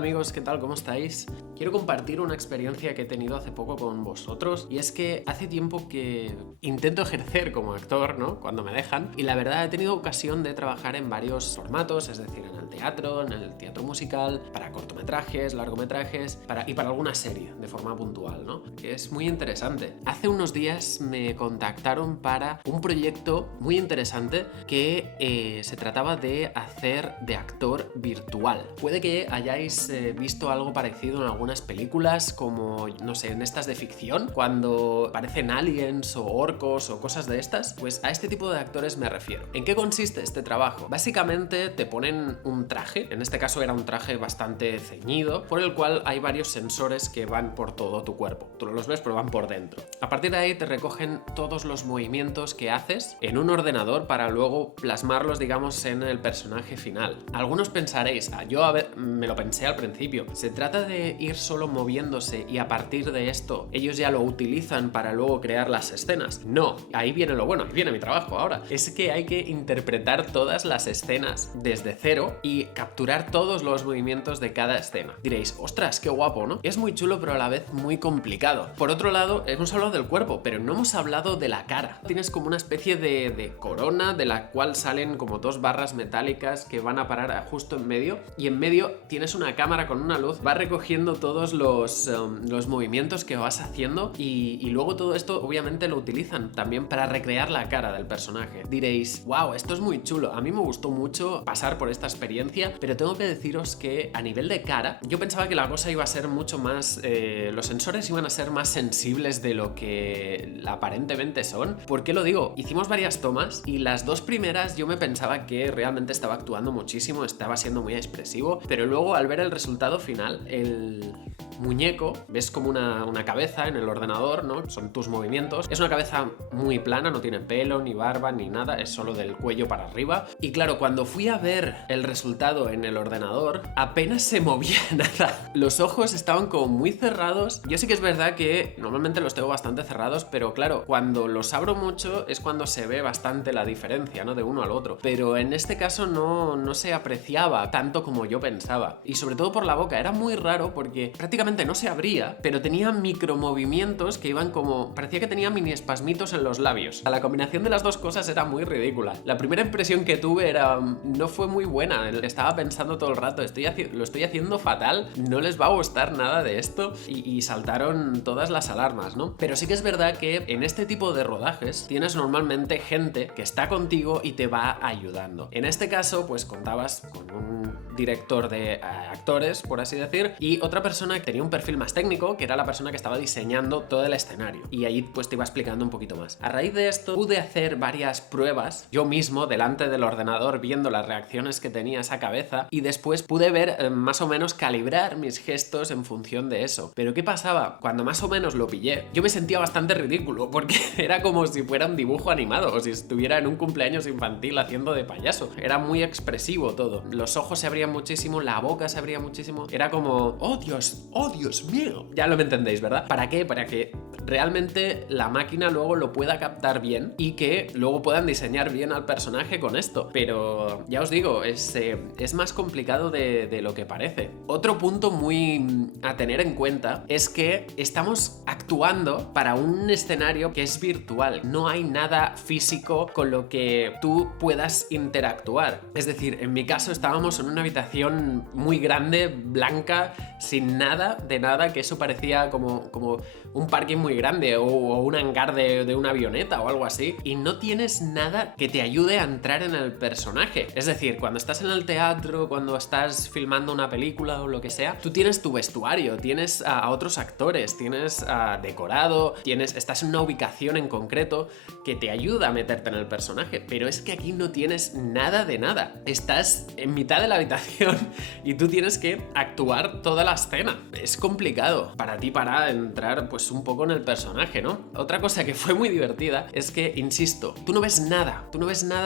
amigos, ¿qué tal? ¿Cómo estáis? Quiero compartir una experiencia que he tenido hace poco con vosotros y es que hace tiempo que intento ejercer como actor, ¿no? Cuando me dejan, y la verdad he tenido ocasión de trabajar en varios formatos, es decir, en el teatro musical, para cortometrajes, largometrajes y para alguna serie de forma puntual, ¿no? Es muy interesante. Hace unos días me contactaron para un proyecto muy interesante que se trataba de hacer de actor virtual. Puede que hayáis visto algo parecido en algunas películas, como, no sé, en estas de ficción, cuando aparecen aliens o orcos o cosas de estas. Pues a este tipo de actores me refiero. ¿En qué consiste este trabajo? Básicamente te ponen un traje, en este caso era un traje bastante ceñido, por el cual hay varios sensores que van por todo tu cuerpo. Tú no los ves, pero van por dentro. A partir de ahí te recogen todos los movimientos que haces en un ordenador para luego plasmarlos, digamos, en el personaje final. Algunos pensaréis, me lo pensé al principio, ¿se trata de ir solo moviéndose y a partir de esto ellos ya lo utilizan para luego crear las escenas? No, ahí viene lo bueno, ahí viene mi trabajo ahora. Es que hay que interpretar todas las escenas desde cero y capturar todos los movimientos de cada escena. Diréis, ostras, qué guapo, ¿no? Es muy chulo, pero a la vez muy complicado. Por otro lado, hemos hablado del cuerpo, pero no hemos hablado de la cara. Tienes como una especie de corona de la cual salen como dos barras metálicas que van a parar justo en medio, y en medio tienes una cámara con una luz, va recogiendo todos los movimientos que vas haciendo y luego todo esto obviamente lo utilizan también para recrear la cara del personaje. Diréis, wow, esto es muy chulo. A mí me gustó mucho pasar por esta experiencia, pero tengo que deciros que a nivel de cara, yo pensaba que la cosa iba a ser mucho más... los sensores iban a ser más sensibles de lo que aparentemente son. ¿Por qué lo digo? Hicimos varias tomas y las dos primeras yo me pensaba que realmente estaba actuando muchísimo, estaba siendo muy expresivo, pero luego al ver el resultado final, el muñeco, ves como una cabeza en el ordenador, ¿no? Son tus movimientos. Es una cabeza muy plana, no tiene pelo, ni barba, ni nada, es solo del cuello para arriba. Y claro, cuando fui a ver el resultado en el ordenador, apenas se movía nada. Los ojos estaban como muy cerrados. Yo sí que es verdad que normalmente los tengo bastante cerrados, pero claro, cuando los abro mucho es cuando se ve bastante la diferencia, ¿no? De uno al otro. Pero en este caso no se apreciaba tanto como yo pensaba. Y sobre todo por la boca. Era muy raro porque prácticamente no se abría, pero tenía micromovimientos que iban como... parecía que tenía mini espasmitos en los labios. La combinación de las dos cosas era muy ridícula. La primera impresión que tuve no fue muy buena. Estaba pensando todo el rato, lo estoy haciendo fatal, no les va a gustar nada de esto, y saltaron todas las alarmas, ¿no? Pero sí que es verdad que en este tipo de rodajes tienes normalmente gente que está contigo y te va ayudando. En este caso, pues contabas con un director de actores, por así decir, y otra persona que tenía un perfil más técnico, que era la persona que estaba diseñando todo el escenario, y ahí pues te iba explicando un poquito más. A raíz de esto pude hacer varias pruebas yo mismo delante del ordenador, viendo las reacciones que tenía esa cabeza, y después pude ver más o menos calibrar mis gestos en función de eso. Pero ¿qué pasaba? Cuando más o menos lo pillé, yo me sentía bastante ridículo, porque era como si fuera un dibujo animado o si estuviera en un cumpleaños infantil haciendo de payaso. Era muy expresivo todo, los ojos se abrían muchísimo, la boca se abría muchísimo, era como, oh Dios mío. Ya lo me entendéis, ¿verdad? ¿Para qué? Para que realmente la máquina luego lo pueda captar bien y que luego puedan diseñar bien al personaje con esto. Pero ya os digo, es más complicado de lo que parece. Otro punto muy a tener en cuenta es que estamos actuando para un escenario que es virtual. No hay nada físico con lo que tú puedas interactuar. Es decir, en mi caso estábamos en una habitación muy grande, blanca, sin nada, que eso parecía como un parking muy grande o un hangar de una avioneta o algo así, y no tienes nada que te ayude a entrar en el personaje. Es decir, cuando estás en el teatro, cuando estás filmando una película o lo que sea, tú tienes tu vestuario, tienes a otros actores, tienes decorado, estás en una ubicación en concreto que te ayuda a meterte en el personaje, pero es que aquí no tienes nada de nada. Estás en mitad de la habitación y tú tienes que actuar toda la escena. Es complicado para ti para entrar pues un poco en el personaje, ¿no? Otra cosa que fue muy divertida es que, insisto, tú no ves nada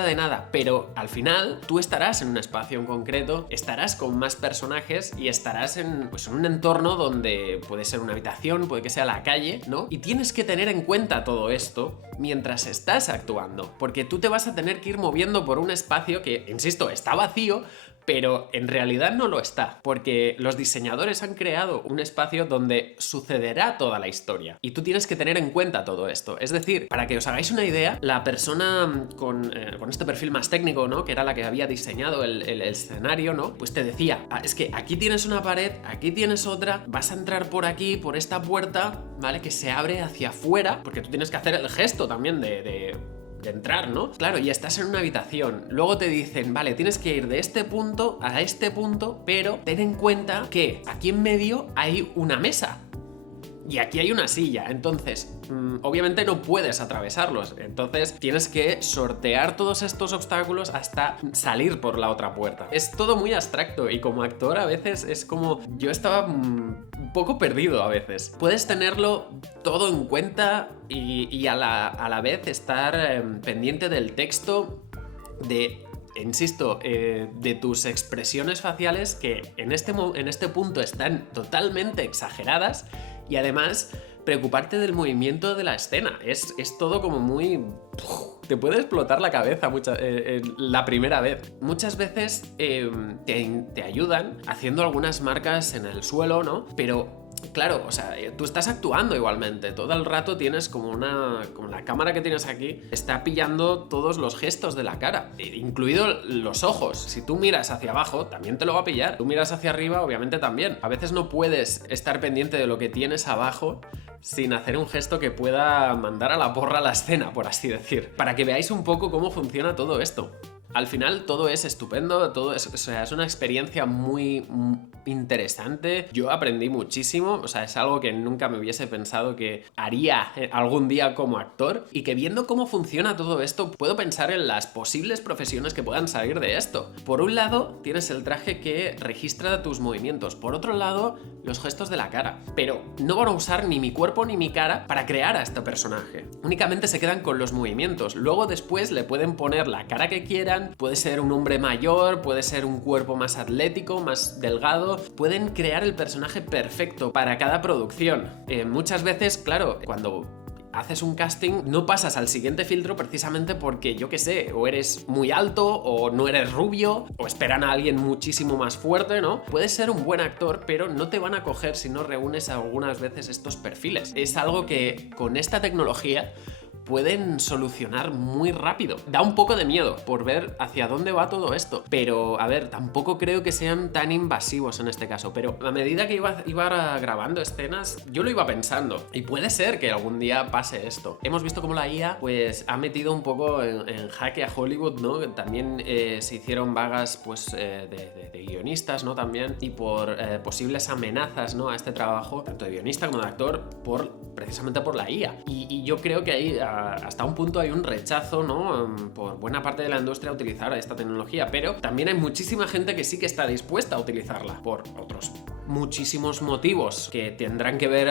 de nada, pero al final tú estarás en un espacio en concreto, estarás con más personajes y estarás en un entorno donde puede ser una habitación, puede que sea la calle, ¿no? Y tienes que tener en cuenta todo esto mientras estás actuando, porque tú te vas a tener que ir moviendo por un espacio que, insisto, está vacío, pero en realidad no lo está, porque los diseñadores han creado un espacio donde sucederá toda la historia y tú tienes que tener en cuenta todo esto. Es decir, para que os hagáis una idea, la persona con este perfil más técnico, ¿no?, que era la que había diseñado el escenario, ¿no?, pues te decía, es que aquí tienes una pared, aquí tienes otra, vas a entrar por aquí, por esta puerta, ¿vale?, que se abre hacia afuera, porque tú tienes que hacer el gesto también de entrar, ¿no? Claro, y estás en una habitación. Luego te dicen, vale, tienes que ir de este punto a este punto, pero ten en cuenta que aquí en medio hay una mesa. Y aquí hay una silla, entonces obviamente no puedes atravesarlos, entonces tienes que sortear todos estos obstáculos hasta salir por la otra puerta. Es todo muy abstracto y como actor a veces es como... Yo estaba un poco perdido a veces. Puedes tenerlo todo en cuenta y a la vez estar pendiente del texto, insisto, de tus expresiones faciales que en este punto están totalmente exageradas y además preocuparte del movimiento de la escena. Es todo como muy... Te puede explotar la cabeza la primera vez. Muchas veces te ayudan haciendo algunas marcas en el suelo, ¿no? Pero... Claro, o sea, tú estás actuando igualmente. Todo el rato tienes como la cámara que tienes aquí está pillando todos los gestos de la cara, incluido los ojos. Si tú miras hacia abajo, también te lo va a pillar. Tú miras hacia arriba, obviamente también. A veces no puedes estar pendiente de lo que tienes abajo sin hacer un gesto que pueda mandar a la porra la escena, por así decir. Para que veáis un poco cómo funciona todo esto. Al final todo es estupendo, o sea, es una experiencia muy interesante. Yo aprendí muchísimo, o sea, es algo que nunca me hubiese pensado que haría algún día como actor, y que viendo cómo funciona todo esto puedo pensar en las posibles profesiones que puedan salir de esto. Por un lado tienes el traje que registra tus movimientos, por otro lado los gestos de la cara, pero no van a usar ni mi cuerpo ni mi cara para crear a este personaje, únicamente se quedan con los movimientos. Luego después le pueden poner la cara que quieran, puede ser un hombre mayor, puede ser un cuerpo más atlético, más delgado, pueden crear el personaje perfecto para cada producción. Muchas veces, claro, cuando haces un casting no pasas al siguiente filtro precisamente porque, yo qué sé, o eres muy alto o no eres rubio o esperan a alguien muchísimo más fuerte, ¿no? Puedes ser un buen actor, pero no te van a coger si no reúnes algunas veces estos perfiles. Es algo que con esta tecnología pueden solucionar muy rápido. Da un poco de miedo por ver hacia dónde va todo esto, pero a ver, tampoco creo que sean tan invasivos en este caso, pero a medida que iba grabando escenas yo lo iba pensando y puede ser que algún día pase esto. Hemos visto cómo la IA pues ha metido un poco en jaque a Hollywood, ¿no? También se hicieron vagas pues de guionistas, ¿no? También, y por posibles amenazas, ¿no?, a este trabajo, tanto de guionista como de actor, precisamente por la IA. Y yo creo que ahí hasta un punto hay un rechazo, ¿no?, por buena parte de la industria a utilizar esta tecnología, pero también hay muchísima gente que sí que está dispuesta a utilizarla por otros muchísimos motivos que tendrán que ver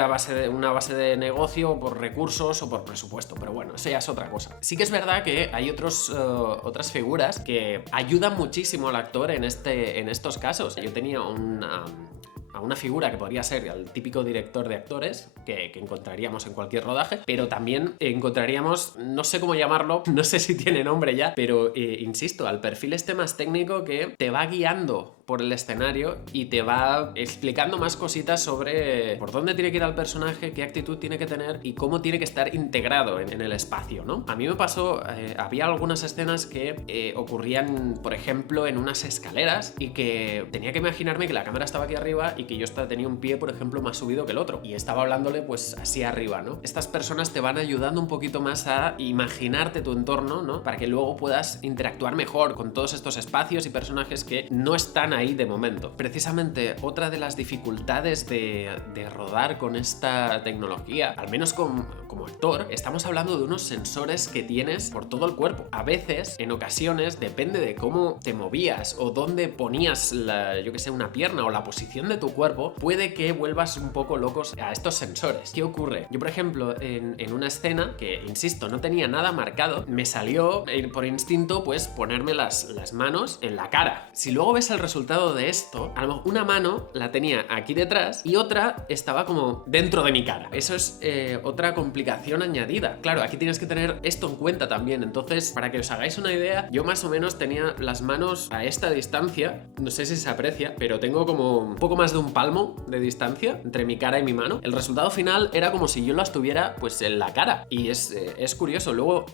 una base de negocio, por recursos o por presupuesto, pero bueno, eso ya es otra cosa. Sí que es verdad que hay otras figuras que ayudan muchísimo al actor en estos casos. Yo tenía a una figura que podría ser el típico director de actores que encontraríamos en cualquier rodaje, pero también encontraríamos, no sé cómo llamarlo, no sé si tiene nombre ya, pero insisto, al perfil este más técnico que te va guiando por el escenario y te va explicando más cositas sobre por dónde tiene que ir el personaje, qué actitud tiene que tener y cómo tiene que estar integrado en el espacio, ¿no? A mí me pasó, había algunas escenas que ocurrían, por ejemplo, en unas escaleras y que tenía que imaginarme que la cámara estaba aquí arriba y que yo tenía un pie, por ejemplo, más subido que el otro y estaba hablándole pues así arriba, ¿no? Estas personas te van ayudando un poquito más a imaginarte tu entorno, ¿no?, para que luego puedas interactuar mejor con todos estos espacios y personajes que no están ahí de momento. Precisamente otra de las dificultades de rodar con esta tecnología, al menos como actor, estamos hablando de unos sensores que tienes por todo el cuerpo. A veces, en ocasiones, depende de cómo te movías o dónde ponías yo que sé, una pierna o la posición de tu cuerpo, puede que vuelvas un poco locos a estos sensores. ¿Qué ocurre? Yo, por ejemplo, en una escena que, insisto, no tenía nada marcado, me salió por instinto pues ponerme las manos en la cara. Si luego ves el resultado resultado de esto, a lo mejor una mano la tenía aquí detrás y otra estaba como dentro de mi cara. Eso es otra complicación añadida. Claro, aquí tienes que tener esto en cuenta también. Entonces, para que os hagáis una idea, yo más o menos tenía las manos a esta distancia, no sé si se aprecia, pero tengo como un poco más de un palmo de distancia entre mi cara y mi mano. El resultado final era como si yo las tuviera pues en la cara. Y es curioso. Luego,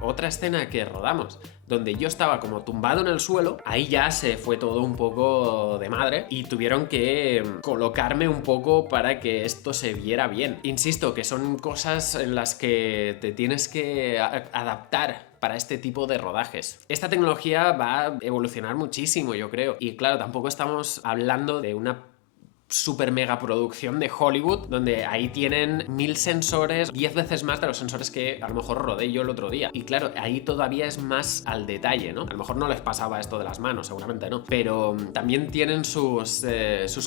otra escena que rodamos, donde yo estaba como tumbado en el suelo, ahí ya se fue todo un poco de madre y tuvieron que colocarme un poco para que esto se viera bien. Insisto que son cosas en las que te tienes que adaptar para este tipo de rodajes. Esta tecnología va a evolucionar muchísimo, yo creo. Y claro, tampoco estamos hablando de una super mega producción de Hollywood, donde ahí tienen 1000 sensores, 10 veces más de los sensores que a lo mejor rodé yo el otro día. Y claro, ahí todavía es más al detalle, ¿no? A lo mejor no les pasaba esto de las manos, seguramente no, pero también tienen sus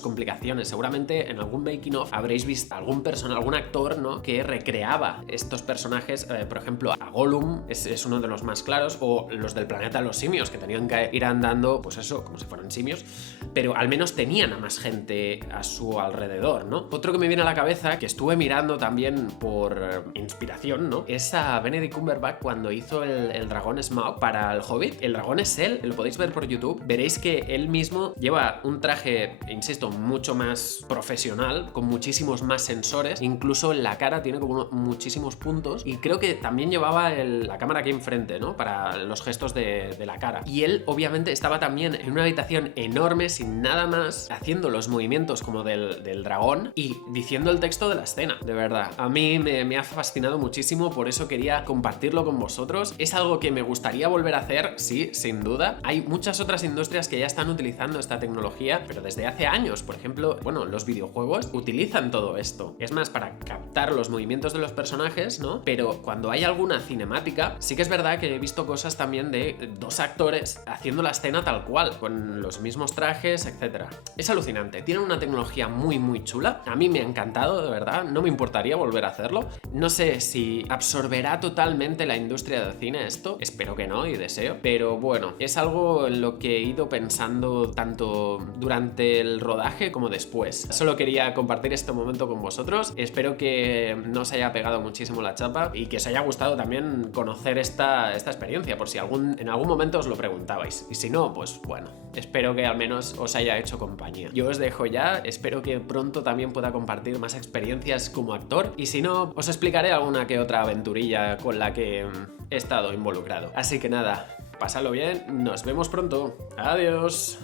complicaciones. Seguramente en algún making of habréis visto algún actor, ¿no?, que recreaba estos personajes, por ejemplo, a Gollum es uno de los más claros, o los del planeta de los simios, que tenían que ir andando, pues eso, como si fueran simios, pero al menos tenían a más gente a su alrededor, ¿no? Otro que me viene a la cabeza, que estuve mirando también por inspiración, ¿no?, es a Benedict Cumberbatch cuando hizo el dragón Smaug para el Hobbit. El dragón es él, lo podéis ver por YouTube. Veréis que él mismo lleva un traje, insisto, mucho más profesional, con muchísimos más sensores. Incluso en la cara tiene como muchísimos puntos. Y creo que también llevaba la cámara aquí enfrente, ¿no?, para los gestos de la cara. Y él, obviamente, estaba también en una habitación enorme, sin nada más, haciendo los movimientos como del dragón y diciendo el texto de la escena. De verdad, a mí me ha fascinado muchísimo, por eso quería compartirlo con vosotros. Es algo que me gustaría volver a hacer, sí, sin duda. Hay muchas otras industrias que ya están utilizando esta tecnología, pero desde hace años. Por ejemplo, bueno, los videojuegos utilizan todo esto. Es más, para captar los movimientos de los personajes, ¿no? Pero cuando hay alguna cinemática, sí que es verdad que he visto cosas también de dos actores haciendo la escena tal cual, con los mismos trajes, etc. Es alucinante. Tienen una tecnología muy muy chula. A mí me ha encantado, de verdad. No me importaría volver a hacerlo. No sé si absorberá totalmente la industria del cine esto. Espero que no, y deseo. Pero bueno, es algo en lo que he ido pensando tanto durante el rodaje como después. Solo quería compartir este momento con vosotros. Espero que no os haya pegado muchísimo la chapa y que os haya gustado también conocer esta experiencia, por si en algún momento os lo preguntabais. Y si no, pues bueno, espero que al menos os haya hecho compañía. Yo os dejo ya. Espero que pronto también pueda compartir más experiencias como actor, y si no, os explicaré alguna que otra aventurilla con la que he estado involucrado. Así que nada, pasadlo bien, nos vemos pronto. Adiós.